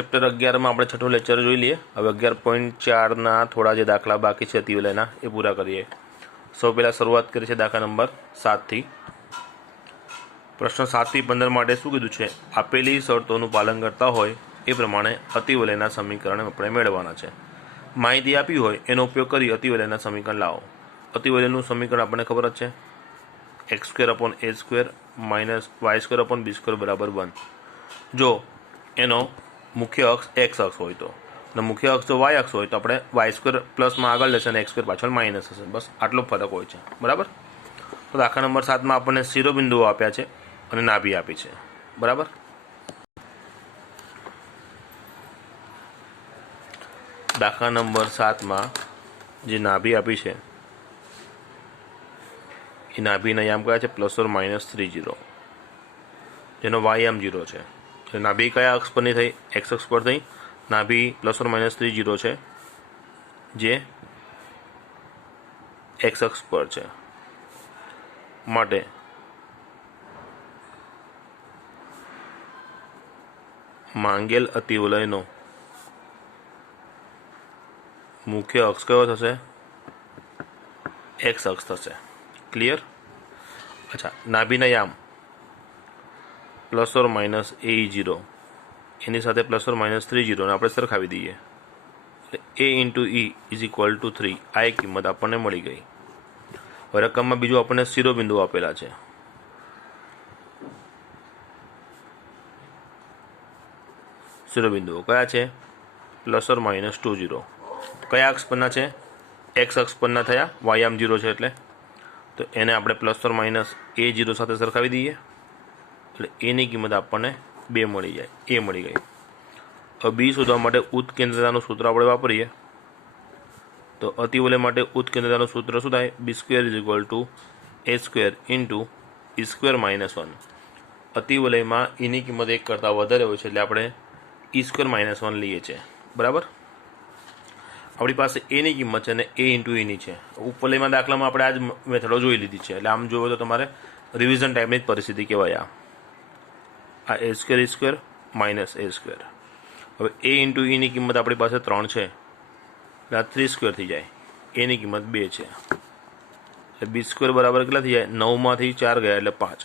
Chapter 11 में આપણે છઠ્ઠો લેક્ચર જોઈ લઈએ। હવે 11.4 થોડા જે દાખલા બાકી છે અતિવલયના એ પૂરા કરીએ। સૌ પહેલાં શરૂઆત કરી છે દાખલા નંબર 7 થી। પ્રશ્ન 7 થી 15 માટે શું કીધું છે? આપેલી શરતોનું પાલન કરતા હોય એ પ્રમાણે અતિવલયના સમીકરણ આપણે મેળવવાના છે। માહિતી આપી હોય એનો ઉપયોગ કરી અતિવલયના સમીકરણ લાવો। અતિવલયનું સમીકરણ આપણને ખબર જ છે, x² / a² - y² / b² = 1। જો એનો મુખ્ય અક્ષ x અક્ષ હોય તો, અને મુખ્ય અક્ષ જો y અક્ષ હોય તો આપણે y² પ્લસમાં આગળ લેશે અને x² પાછળ માઇનસ હશે। બસ આટલો ફરક હોય છે, બરાબર। તો દાખલા નંબર 7માં આપણને શિરોબિંદુઓ આપ્યા છે અને નાભી આપી છે, બરાબર। દાખલા નંબર 7માં જે નાભી આપી છે એ નાભીના યામ કયા છે? ±30, જેનો y યામ 0 છે। નાભી કયા અક્ષ પરની થઈ? x અક્ષ પર થઈ। નાભી ±30 છે જે x અક્ષ પર છે, માટે માંગેલ અતિવલયનો મુખ્ય અક્ષ કયો થશે? x અક્ષ થશે। ક્લિયર? અચ્છા, નાભીના યામ ±a0 એની સાથે ±30 ને આપણે સરખાવી દઈએ એટલે a × e = 3। આ એક કિંમત આપણને મળી ગઈ। હવે રકમમાં બીજું આપણને શિરોબિંદુ આપેલા છે। શિરોબિંદુઓ કયા છે? ±20। કયા અક્ષ પરના છે? x અક્ષ પરના થયા, y યામ 0 છે એટલે, તો એને આપણે ±a0 સાથે સરખાવી દઈએ એટલે એની કિંમત આપણને 2 મળી જાય, એ મળી ગઈ। હવે બી શોધવા માટે ઉત્કેન્દ્રતાનું સૂત્ર આપણે વાપરીએ તો અતિવલય માટે ઉત્કેન્દ્રતાનું સૂત્ર શું થાય? b² = a² × e² - 1। અતિવલયમાં એની કિંમત 1 કરતાં વધારે હોય છે એટલે આપણે e² - 1 લઈએ છીએ, બરાબર। આપણી પાસે એની કિંમત છે અને a × eની છે। ઉપવલયમાં દાખલામાં આપણે આ જ મેથડો જોઈ લીધી છે, એટલે આમ જોવો તો તમારે રિવિઝન ટાઈપની જ પરિસ્થિતિ કહેવાય। આ a² - a²। હવે a × eની કિંમત આપણી પાસે 3 છે એટલે આ 3² થઈ જાય, એની કિંમત 2 છે એટલે b² બરાબર કેટલા થઈ જાય? 9માંથી 4 ગયા એટલે 5।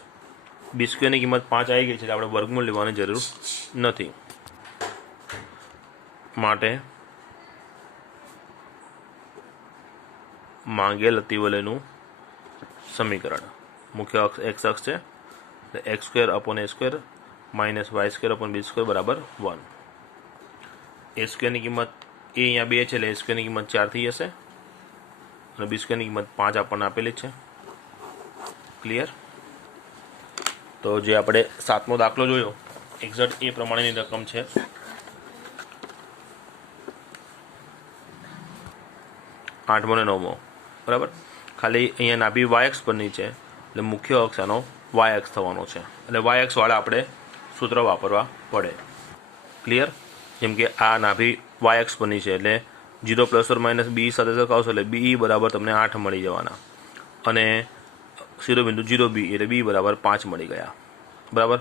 b² ની કિંમત 5 આવી ગઈ છે એટલે આપણે વર્ગમૂળ લેવાની જરૂર નથી, માટે માંગેલ અતિવલયનું સમીકરણ મુખ્ય અક્ષ x અક્ષ છે એટલે x² / a² - y² / b² = 1। a² ની કિંમત એ અહીંયા 2 છે એટલે a² ની કિંમત 4 થઈ જશે અને b² ની કિંમત 5 આપણને આપેલી છે। ક્લિયર? તો જે આપણે 7મો દાખલો જોયો એક્ઝેક્ટ એ પ્રમાણેની રકમ છે। 8મો અને 9મો, બરાબર। ખાલી અહીંયા નાભી y અક્ષ પરની છે એટલે મુખ્ય અક્ષ આનો y અક્ષ થવાનો છે, એટલે y અક્ષવાળા આપણે સૂત્ર વાપરવા પડે। ક્લિયર? જેમ કે આ નાભી y અક્ષ પરની છે એટલે 0 ± b સાથે સરખાવશો એટલે b બરાબર તમને 8 મળી જવાના, અને શિરોબિંદુ 0b એટલે b બરાબર 5 મળી ગયા, બરાબર।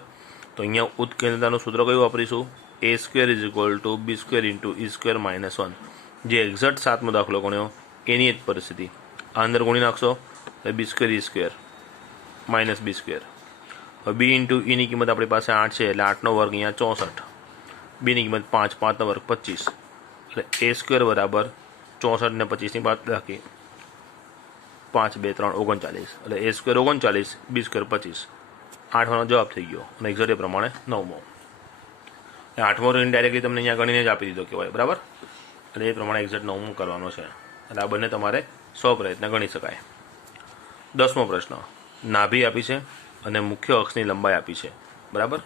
તો અહીંયા ઉત્કેન્દ્રતાનું સૂત્ર કયું વાપરીશું? a² = b² × e² - 1। જે એક્ઝેક્ટ 7મો દાખલો ગણ્યો એની જ પરિસ્થિતિ આ અંદર ગુણી નાખશો એટલે b² e² - b²। હવે b × eની કિંમત આપણી પાસે 8 છે એટલે 8નો વર્ગ અહીંયા 64, બીની કિંમત 5, 5નો વર્ગ 25 એટલે a² બરાબર 64 ને 25ની બાદ રાખી 5, 2, 3 = 39 એટલે a² 39, b² 25। 8નો જવાબ થઈ ગયો અને એક્ઝેક્ટ એ પ્રમાણે 9મો। 8મો તો ઇનડાયરેક્ટલી તમને અહીંયા ગણીને જ આપી દીધો કહેવાય, બરાબર। એટલે એ પ્રમાણે એક્ઝેક્ટ 9મું કરવાનો છે, એટલે આ બંને તમારે 100 પ્રયત્ન ગણી શકાય। 10મો પ્રશ્ન, નાભી આપી છે અને મુખ્ય અક્ષની લંબાઈ આપી છે, બરાબર।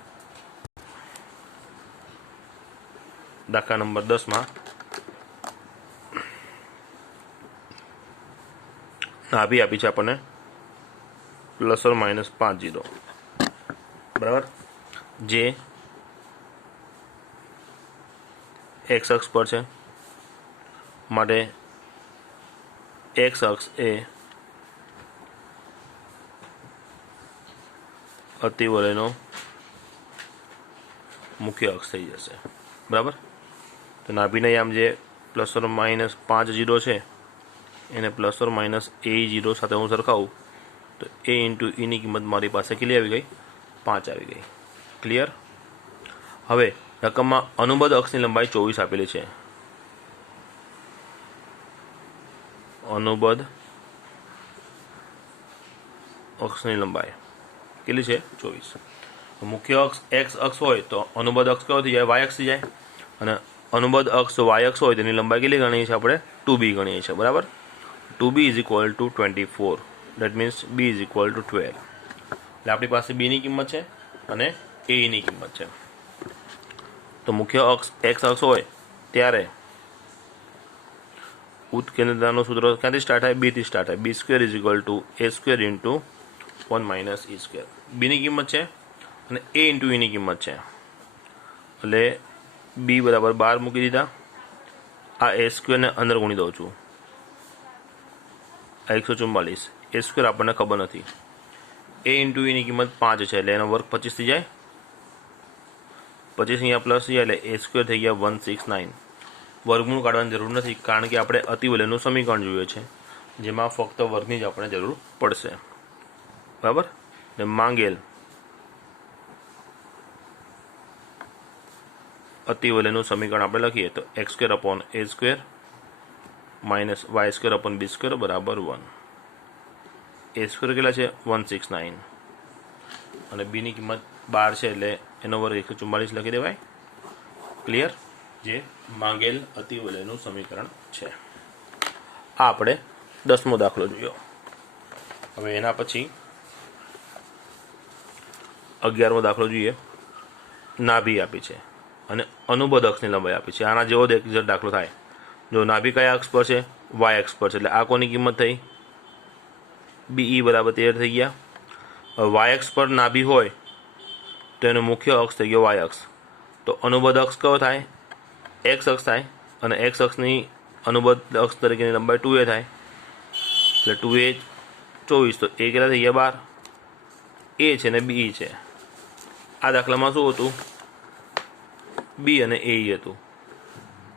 દાખલા નંબર 10માં નાભી આપી છે આપણને ±50, બરાબર, જે x અક્ષ પર છે, માટે x અક્ષ એ અતિવલયનો મુખ્ય અક્ષ થઈ જશે। બરાબર. તો નાભીને આમ જે ±5 છે એને ±A0 સાથે હું સરખાવું તો A × Eની કિંમત મારી પાસે કેટલી આવી ગઈ? 5 આવી ગઈ. ક્લિયર? હવે રકમમાં અનુબદ્ધ અક્ષની લંબાઈ 24 આપેલી છે. અનુબદ્ધ અક્ષની લંબાઈ કેટલી છે? 24. મુખ્ય અક્ષ એક્સ અક્ષ હોય તો અનુબદ્ધ અક્ષ કયો થઈ જાય? વાય અક્ષ થઈ જાય. અને અનુબદ્ધ અક્ષ વાય અક્ષ હોય તેની લંબાઈ કેટલી ગણીએ છીએ આપણે? 2b ગણીએ છીએ. બરાબર. 2b = 24. That means b = 12. એટલે આપણી પાસે b ની કિંમત છે અને a ની કિંમત છે. તો મુખ્ય અક્ષ એક્સ અક્ષ હોય ત્યારે ઉત્કેન્દ્રતાનું સૂત્ર ક્યાંથી સ્ટાર્ટ થાય? b થી સ્ટાર્ટ થાય. b² = a² × 1 - e². b ની કિંમત છે અને a × e ની કિંમત છે. એટલે b = 12 મૂકી દીધા. આ a² ને અંદર ગુણી દઉં છું. આ 144. a² આપણને ખબર નથી. a × e ની કિંમત 5 છે એટલે એનો વર્ગ 25 થઈ જાય. 25 અહીંયા પ્લસ થઈ જાય એટલે a² થઈ ગયા 169. વર્ગમૂળ કાઢવાની જરૂર નથી કારણ કે આપણે અતિવલયનું સમીકરણ જોઈએ છે જેમાં ફક્ત વર્ગની જ આપણે જરૂર પડશે. બરાબર. ને માંગેલ અતિવલયનું સમીકરણ આપણે લખીએ તો x² / a² - y² / b² = 1. a² કેટલા છે? 169 અને b ની કિંમત 12 છે એટલે એનો વર્ગ 144 લખી દેવાય. ક્લિયર? જે માંગેલ અતિવલયનું સમીકરણ છે. આ આપણે 10મો દાખલો જોયો. હવે એના પછી 11મો દાખલો જોઈએ. નાભી આપી છે અને અનુબદ્ધ અક્ષની લંબાઈ આપી છે. આના જેવો જ એક દાખલો થાય. જો નાભી કયા અક્ષ પર છે? વાય અક્ષ પર છે. એટલે આ કોની કિંમત થઈ? BE = 13 થઈ ગયા. હવે વાય અક્ષ પર નાભી હોય તો એનો મુખ્ય અક્ષ થઈ ગયો વાય અક્ષ. તો અનુબદ્ધ અક્ષ કયો થાય? એક્સ અક્ષ થાય. અને એક્સ અક્ષની અનુબદ્ધ અક્ષ તરીકેની લંબાઈ 2a થાય. એટલે 2a 24 તો a કેટલા થઈ ગયા? 12. a છે ને BE છે. આ દાખલામાં શું હતું? b અને a હતું.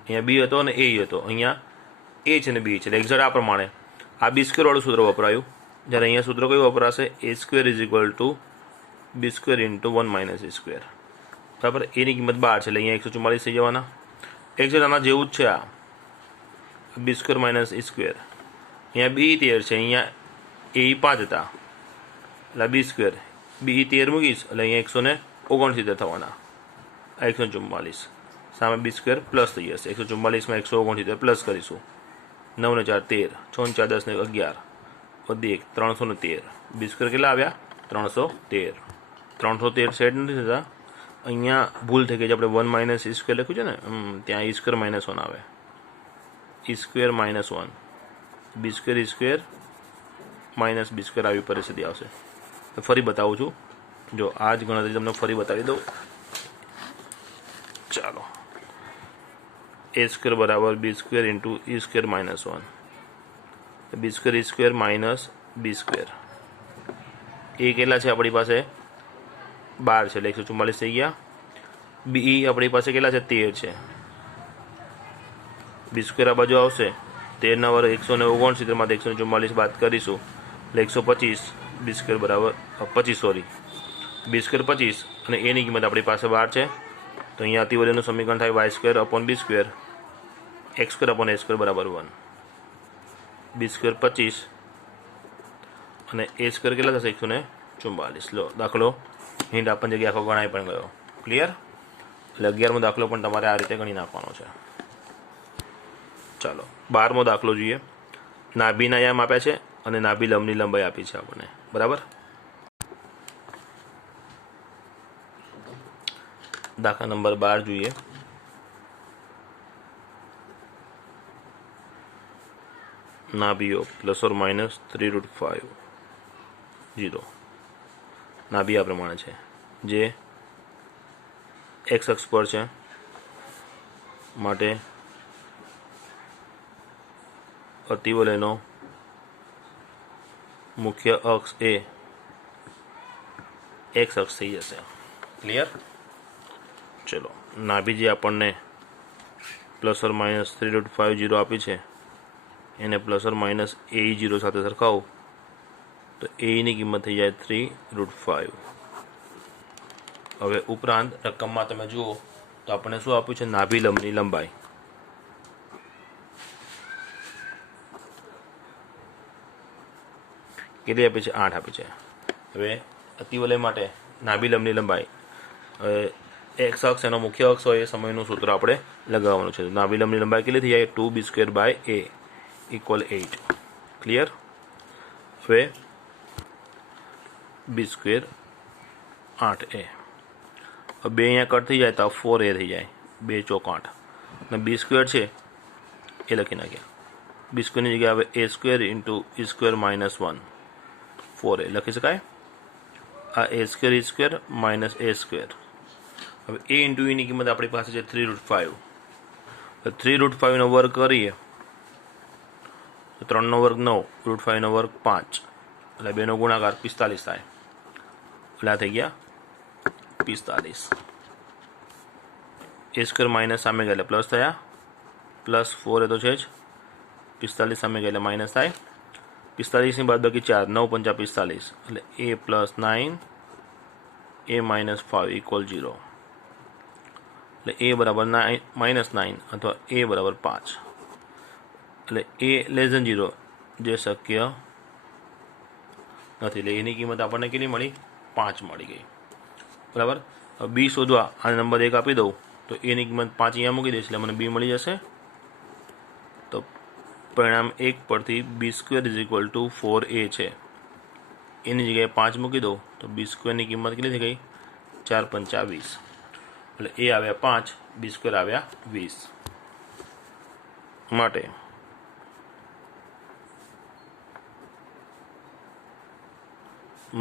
અહીંયા b હતો અને a હતો. અહીંયા a છે ને b છે. એટલે એક્ઝેક્ટ આ પ્રમાણે આ b² વાળું સૂત્ર વપરાયું. જ્યારે અહીંયા સૂત્ર કયું વપરાશે? a² = b² × 1 - e². બરાબર. a ની કિંમત 12 છે એટલે અહીંયા 144 થઈ જવાના. એક્ઝેક્ટ આના જેવું જ છે. આ b² - e². અહીંયા b 13 છે, અહીંયા a 5 હતા એટલે b². b 13 મૂકીશ એટલે અહીંયા 169 થવાના. 144 સામે b² પ્લસ થઈ જશે. 144 માં 169 પ્લસ કરીશું. 9 ને 4 13, 6 ને 4 10 ને 11 વધી 1 313. b² કેટલા આવ્યા? 313. 313 સેટ નથી થતા. અહીંયા ભૂલ થઈ ગઈ છે. આપણે 1 - e² લખ્યું છે ને, ત્યાં e² - 1 આવે. e² - 1 b² e² - b² આવી પરિસ્થિતિ આવશે. ફરી બતાવું છું. જો આ જ ગણતરી તમને ફરી બતાવી દઉં. ચાલો. a² = b² × e² - 1 b² e² - b². એ કેટલા છે આપણી પાસે? 12 છે એટલે 144 થઈ ગયા. BE આપણી પાસે કેટલા છે? 13 છે. b² આ બાજુ આવશે. 13 ના વર્ગ 169 માંથી 144 બાદ કરીશું એટલે 125. b² = 25 સોરી b² 25 અને a ની કિંમત આપણી પાસે 12 છે. તો અહીંયા અતિવલયનું સમીકરણ થાય y² / b², x² / a² = 1. b² 25 અને a² કેટલા થશે? 144. લો દાખલો હિન્ટ આપવાની જગ્યાએ આખો ગણાઈ પણ ગયો. ક્લિયર? એટલે 11મો દાખલો પણ તમારે આ રીતે ગણી નાખવાનો છે. ચાલો 12મો દાખલો જોઈએ. નાભીના યામ આપ્યા છે અને નાભી લંબની લંબાઈ આપી છે આપણને. બરાબર. દાખલા નંબર 12 જોઈએ. નાભીઓ ±3√5 0. નાભી આ પ્રમાણે છે જે એક્સ અક્ષ પર છે માટે અતિવલયનો મુખ્ય અક્ષ એ એક્સ અક્ષ થઈ જશે. ક્લિયર? ચલો નાભી જે આપણને ±3.50 આપી છે એને ±AE0 સાથે સરખાવો તો એની કિંમત થઈ જાય 3√5. હવે ઉપરાંત રકમમાં તમે જુઓ તો આપણને શું આપ્યું છે? નાભી લંબની લંબાઈ. કેટલી આપી છે? 8 આપી છે. હવે અતિવલય માટે નાભી લંબની લંબાઈ, હવે એક્સ અક્ષ એનો મુખ્ય અક્ષ હોય એ સમયનું સૂત્ર આપણે લગાવવાનું છે. નાભી લંબની લંબાઈ કેટલી થઈ જાય? 2b² a = 8. ક્લિયર? હવે b² 8a. હવે 2 અહીંયા કટ થઈ જાય તો 4a થઈ જાય. 2 ચોક 8 અને b² છે એ લખી નાખ્યા. b² ની જગ્યાએ આવે a² × e² - 1 4a લખી શકાય. આ a² e² - a². હવે a × e ની કિંમત આપણી પાસે છે 3√5. તો 3√5 નો વર્ગ કરીએ તો 3 નો વર્ગ 9, √5 નો વર્ગ 5, એટલે 2 નો ગુણાકાર 45 થાય. એટલે આ થઈ ગયા 45. a² માઇનસ સામે ગયા એટલે પ્લસ થયા, +4 એ તો છે જ, 45 સામે ગયા એટલે માઇનસ થાય. 45 ની બાદબાકી 4, 9 × 5 = 45, એટલે a + 9 a - 5 = 0. એટલે a બરાબર -9 અથવા a બરાબર 5. એટલે a < 0 જે શક્ય નથી. એટલે એની કિંમત આપણને કેટલી મળી? 5 મળી ગઈ. બરાબર. હવે બી શોધવા આ નંબર 1 આપી દઉં તો એની કિંમત 5 અહીંયા મૂકી દઈશ એટલે મને બી મળી જશે. તો પરિણામ 1 પરથી b² = 4a છે. એની જગ્યાએ 5 મૂકી દઉં તો b² ની કિંમત કેટલી થઈ ગઈ? 4 × 5 = 20. એટલે એ આવ્યા 5, b² આવ્યા 20. માટે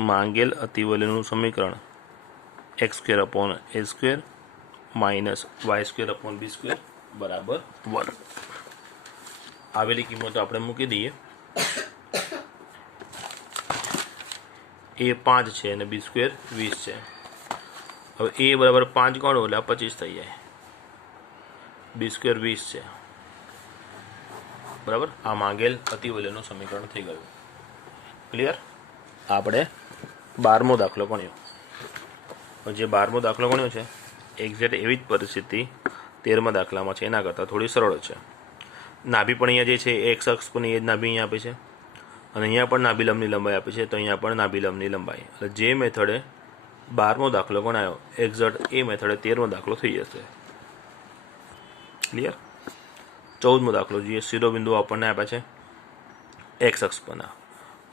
માંગેલ અતિવલયનું સમીકરણ x² / a² - y² / b² = 1. આવેલી કિંમતો આપણે મૂકી દઈએ. a 5 છે અને b² 20 છે. હવે a બરાબર 5 ગણો એટલે આ 25 થઈ જાય. b² 20 છે. બરાબર. આ માંગેલ અતિવલયનું સમીકરણ થઈ ગયું. ક્લિયર? આપણે 12મો દાખલો ગણ્યો. જે 12મો દાખલો ગણ્યો છે એક્ઝેક્ટ એવી જ પરિસ્થિતિ 13મા દાખલામાં છે, એના કરતાં થોડી સરળ છે. નાભી પણ અહીંયા જે છે એક્સ અક્ષ પરની એ જ નાભી અહીંયા આપી છે અને અહીંયા પણ નાભી લંબની લંબાઈ આપી છે, તો અહીંયા પણ નાભી લંબની લંબાઈ. એટલે જે મેથડે 12મો દાખલો ગણાયો એક્ઝેક્ટ એ મેથડે 13મો દાખલો થઈ જશે. ક્લિયર? 14મો દાખલો જોઈએ. શિરોબિંદુ આપણને આપ્યા છે એક્સ અક્ષ પરના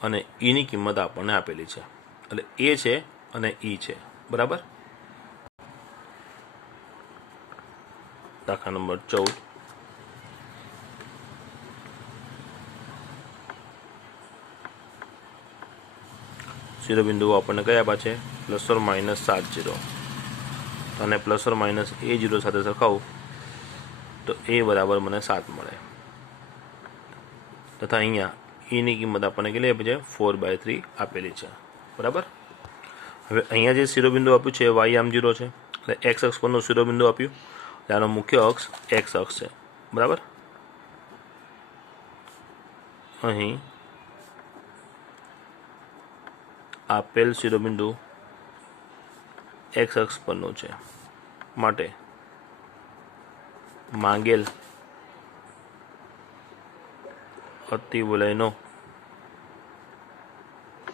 અને ઈની કિંમત આપણને આપેલી છે. એટલે એ છે અને ઈ છે. બરાબર. દાખલા નંબર 14. શિરોબિંદુઓ આપણને કયા આપ્યા છે? ±70 અને ±a0 સાથે સરખાવું તો a બરાબર મને 7 મળે. તથા અહીંયા ઈની કિંમત આપણને કેટલી આપી છે? 4/3 આપેલી છે. બરાબર. હવે અહીંયા જે શિરોબિંદુ આપ્યું છે y0 છે, એટલે એક્સ અક્ષ પરનું શિરોબિંદુ આપ્યું, એટલે આનો મુખ્ય અક્ષ એક્સ અક્ષ છે. બરાબર. અહીં આપેલ શિરોબિંદુ એક્સ અક્ષ પરનું છે, માટે માંગેલ અતિવલયનો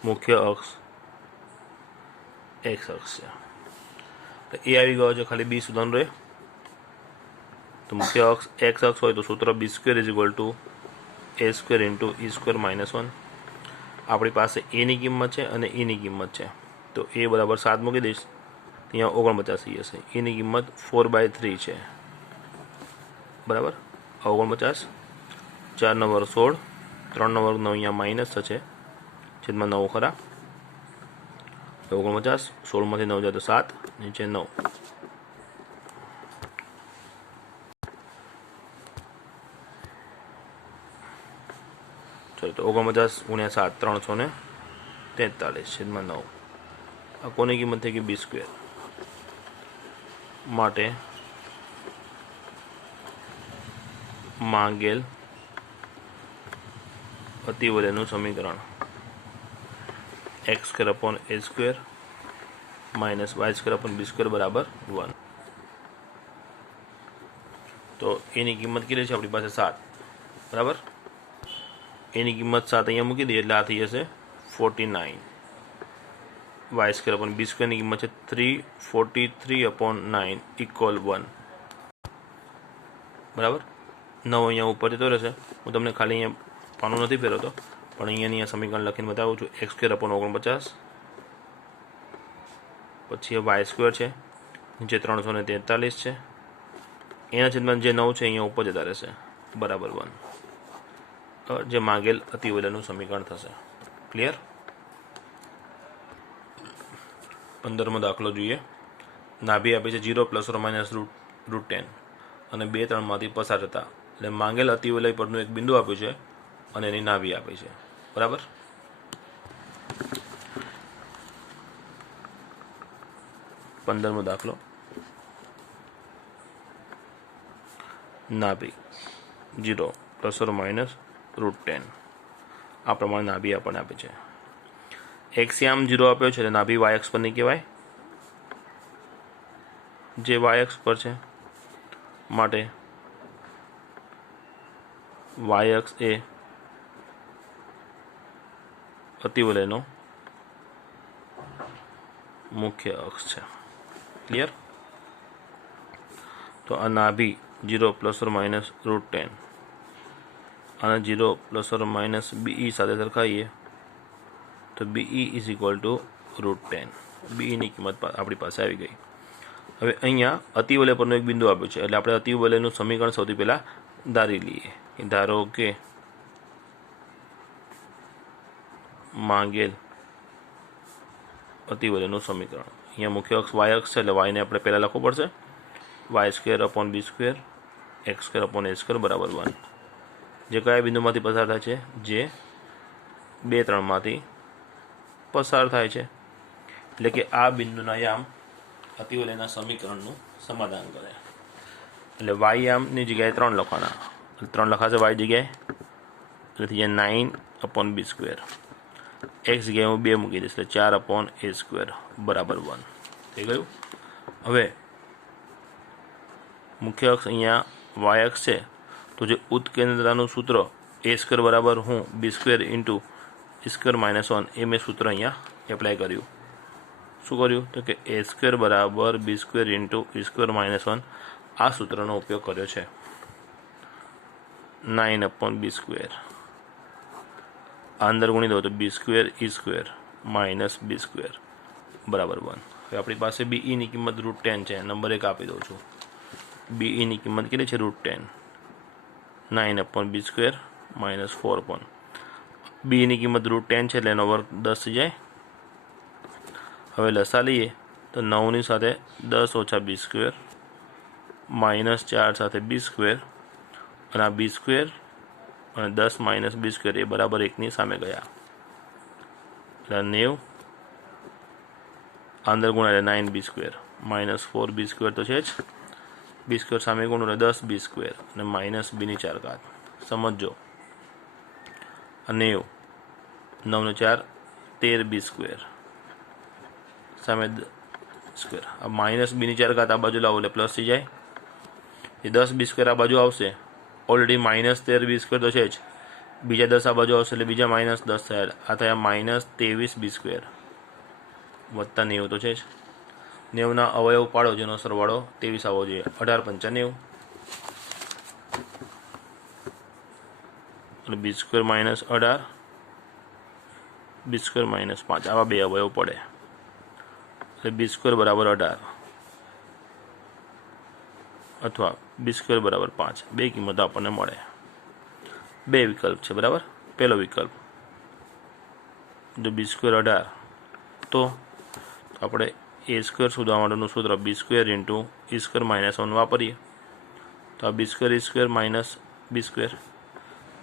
મુખ્ય અક્ષ એક્સ અક્ષ છે. તો એ આવી ગયો છે. ખાલી બી સુધારવાનું રહે. તો મુખ્ય અક્ષ એક્સ અક્ષ હોય તો સૂત્ર b² = a² × e² - 1. આપણી પાસે એની કિંમત છે અને ઈની કિંમત છે, તો a બરાબર 7 મૂકી દઈશ, ત્યાં 49 થઈ જશે. એની કિંમત 4/3 છે. બરાબર. 49, 4 નો વર્ગ 16, 3 નો વર્ગ 9, અહીંયા માઇનસ થશે, છેદમાં 9 ખરા. 49, 16માંથી 9 જાય તો 7, નીચે 9. ચલો, તો 49 × 7 343, છેદમાં 9. આ કોની કિંમત થઈ ગઈ? b². માટે માંગેલ અતિવલયનું સમીકરણ x square upon a square minus y square upon b square બરાબર 1. તો એની કિંમત કેટલી છે આપણી પાસે 7, બરાબર. એની કિંમત 7 અહીંયા મૂકી દઈએ એટલે આ થઈ જશે 49. y સ્ક્વેર અપોન b સ્ક્વેરની કિંમત છે 343 અપોન 9 ઇક્વલ 1, બરાબર. 9 અહીંયા ઉપર જતો રહેશે. હું તમને ખાલી અહીંયા પાનું નથી ફેરવતો, પણ અહીંયા સમીકરણ લખીને બતાવું છું. x સ્ક્વેર અપોન 49, પછી y સ્ક્વેર છે, નીચે 343 છે, એના છેદમાં જે 9 છે અહીંયા ઉપર જતા રહેશે, બરાબર 1. જે માંગેલ અતિવલયનું સમીકરણ થશે. ક્લિયર? 15મો દાખલો જોઈએ. નાભી આપી છે 0 ± √10 અને 2, 3માંથી પસાર થતા, એટલે માંગેલ અતિવલય પરનું એક બિંદુ આપ્યું છે અને એની નાભી આપી છે, બરાબર. પંદરમો દાખલો. નાભી 0 ± √10 આ પ્રમાણે નાભી આપણને આપી છે. એક્સિયામ 0 આપ્યો છે એટલે નાભી y અક્ષ પરની કહેવાય, જે y અક્ષ પર છે, માટે y અક્ષ એ અતિવલયનો મુખ્ય અક્ષ છે. ક્લિયર? તો આ નાભી 0 ± √10 અને 0 ± BE સાથે સરખાઈએ તો BE ઇઝ ઇક્વલ ટુ √10. BEની કિંમત આપણી પાસે આવી ગઈ. હવે અહીંયા અતિવલય પરનું એક બિંદુ આપ્યું છે એટલે આપણે અતિવલયનું સમીકરણ સૌથી પહેલાં ધારી લઈએ. ધારો કે માંગેલ અતિવલયનું સમીકરણ, અહીંયા મુખ્ય અક્ષ y અક્ષ છે એટલે yને આપણે પહેલાં લખવું પડશે. y square upon b square x square upon a square બરાબર 1. જે કયા બિંદુમાંથી પસાર થાય છે? જે 2, 3માંથી પસાર થાય છે. એટલે કે આ બિંદુના યામ અતિવલયના સમીકરણનું સમાધાન કરે. એટલે y યામની જગ્યાએ 3 લખવાના, 3 લખાશે y જગ્યાએ, એટલે થઈ જાય 9 અપોન b સ્ક્વેર. x જગ્યાએ હું 2 મૂકી દઈશ એટલે 4 અપોન a સ્ક્વેર બરાબર 1 થઈ ગયું. હવે મુખ્ય અક્ષ અહીંયા y અક્ષ છે, તો જે ઉત્કેન્દ્રતાનું સૂત્ર a સ્ક્વેર બરાબર હું b square into e square minus 1 એ મેં સૂત્ર અહીંયા એપ્લાય કર્યું. શું કર્યું? તો કે a સ્ક્વેર બરાબર b square into e square minus 1 આ સૂત્રનો ઉપયોગ કર્યો છે. 9 અપોન b સ્ક્વેર અંદર ગુણી દો તો b square e square minus b square બરાબર 1. હવે આપણી પાસે BEની કિંમત √10 છે. નંબર 1 આપી દઉં છું. BEની કિંમત કેટલી છે? √10. 9 upon b square minus 4 upon BEની કિંમત √10 છે એટલે એનો વર્ગ 10 થઈ જાય. હવે લસા લઈએ તો 9ની સાથે 10 ઓછા b સ્ક્વેર માઇનસ 4 સાથે b સ્ક્વેર અને આ b સ્ક્વેર અને 10 માઇનસ b સ્ક્વેર એ બરાબર 1ની સામે ગયા એટલે 90 અંદર ગુણ્યા 9b square minus 4b square તો છે જ, b સ્ક્વેર સામે ગુણો એટલે 10b સ્ક્વેર અને માઇનસ bની 4 ઘાત. સમજો 90 9 ને 4 13b સ્ક્વેર સામે સ્ક્વેર, આ માઇનસ bની 4 ઘાત આ બાજુ લાવો એટલે પ્લસ થઈ જાય. એ 10b સ્ક્વેર આ બાજુ આવશે, ઓલરેડી માઇનસ 13b સ્ક્વેર તો છે જ, બીજા 10 આ બાજુ આવશે એટલે બીજા માઇનસ 10 થયા, આ થયા માઇનસ 23b સ્ક્વેર વત્તા 90 તો છે જ. 90ના અવયવ પાડો જેનો સરવાળો 23 આવવો જોઈએ. 18 × 5 = 90 એટલે b square minus 18 b square minus 5 આવા બે અવયવ પડે એટલે b સ્ક્વેર બરાબર 18 અથવા b સ્ક્વેર બરાબર 5 બે કિંમતો આપણને મળે. બે વિકલ્પ છે, બરાબર. પહેલો વિકલ્પ જો b સ્ક્વેર 18 તો આપણે a સ્ક્વેર શોધવા માટેનું સૂત્ર b square into e square minus 1 વાપરીએ તો આ b square e square minus b square.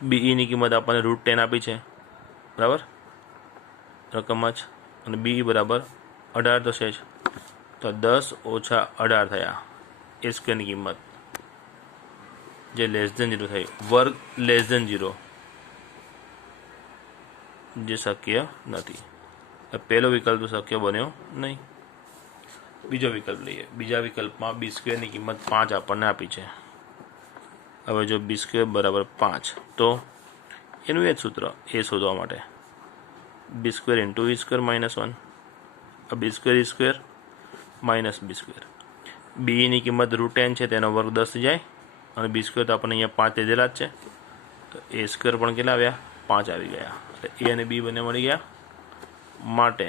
BEની કિંમત આપણને √10 આપી છે, બરાબર, રકમ જ, અને BE બરાબર 18 તો છે જ, તો 10 ઓછા 18 થયા a સ્ક્વેરની કિંમત જે લેસ ધેન 0 થાય, વર્ગ લેસ ધેન 0 જે શક્ય નથી. પહેલો વિકલ્પ તો શક્ય બન્યો નહીં. બીજો વિકલ્પ લઈએ. બીજા વિકલ્પમાં બી સ્ક્વેરની કિંમત 5 આપણને આપી છે. હવે જો બી સ્ક્વેર બરાબર 5, તો એનું એ જ સૂત્ર એ શોધવા માટે, બી સ્ક્વેર ઇન્ટુ ઈ સ્ક્વેર માઇનસ 1, બી સ્ક્વેર ઈ સ્ક્વેર માઇનસ બી સ્ક્વેર. બીની કિંમત √10 છે, તેનો વર્ગ 10 થઈ જાય, અને બી સ્ક્વેર તો આપણને અહીંયા 5 લીધેલા જ છે, તો એ સ્ક્વેર પણ કેટલા આવ્યા? 5 આવી ગયા. એટલે એ અને બી બંને મળી ગયા. માટે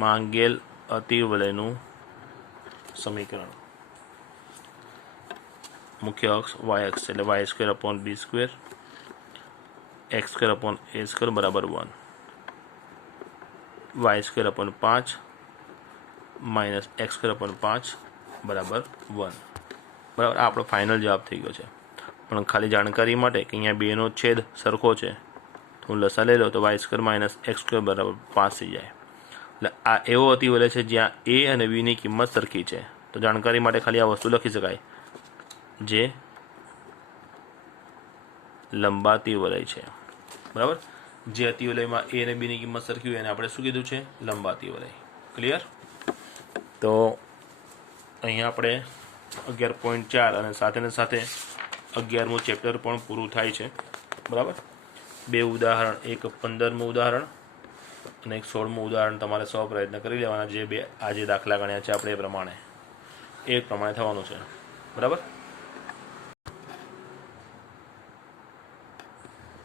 માંગેલ અતિવલયનું સમીકરણ મુખ્ય અક્ષ વાય અક્ષ એટલે Y square upon B square X square upon A square બરાબર 1, Y square upon 5 minus X square upon 5 બરાબર 1. બરાબર, આ આપણો ફાઇનલ જવાબ થઈ ગયો છે. પણ ખાલી જાણકારી માટે કે અહીંયા બેનો છેદ સરખો છે, તો હું લસા લઈ લઉં તો Y square minus X square બરાબર 5 થઈ જાય. એટલે આ એવો અતિવલય છે જ્યાં એ અને બીની કિંમત સરખી છે. તો જાણકારી માટે ખાલી આ વસ્તુ લખી શકાય, જે લંબાતી વલય છે. બરાબર, જે અતિવલયમાં એ અને બીની કિંમત સરખી હોય એને આપણે શું કીધું છે? લંબાતી વલય. ક્લિયર? તો અહીંયા આપણે 11.4 અને સાથે 11મું ચેપ્ટર પણ પૂરું થાય છે. બરાબર, 2 ઉદાહરણ, એક 15મું ઉદાહરણ અને એક 16મું ઉદાહરણ તમારે પ્રયત્ન કરી લેવાના. જે બે આજે દાખલા ગણ્યા છે આપણે એ પ્રમાણે થવાનું છે. બરાબર.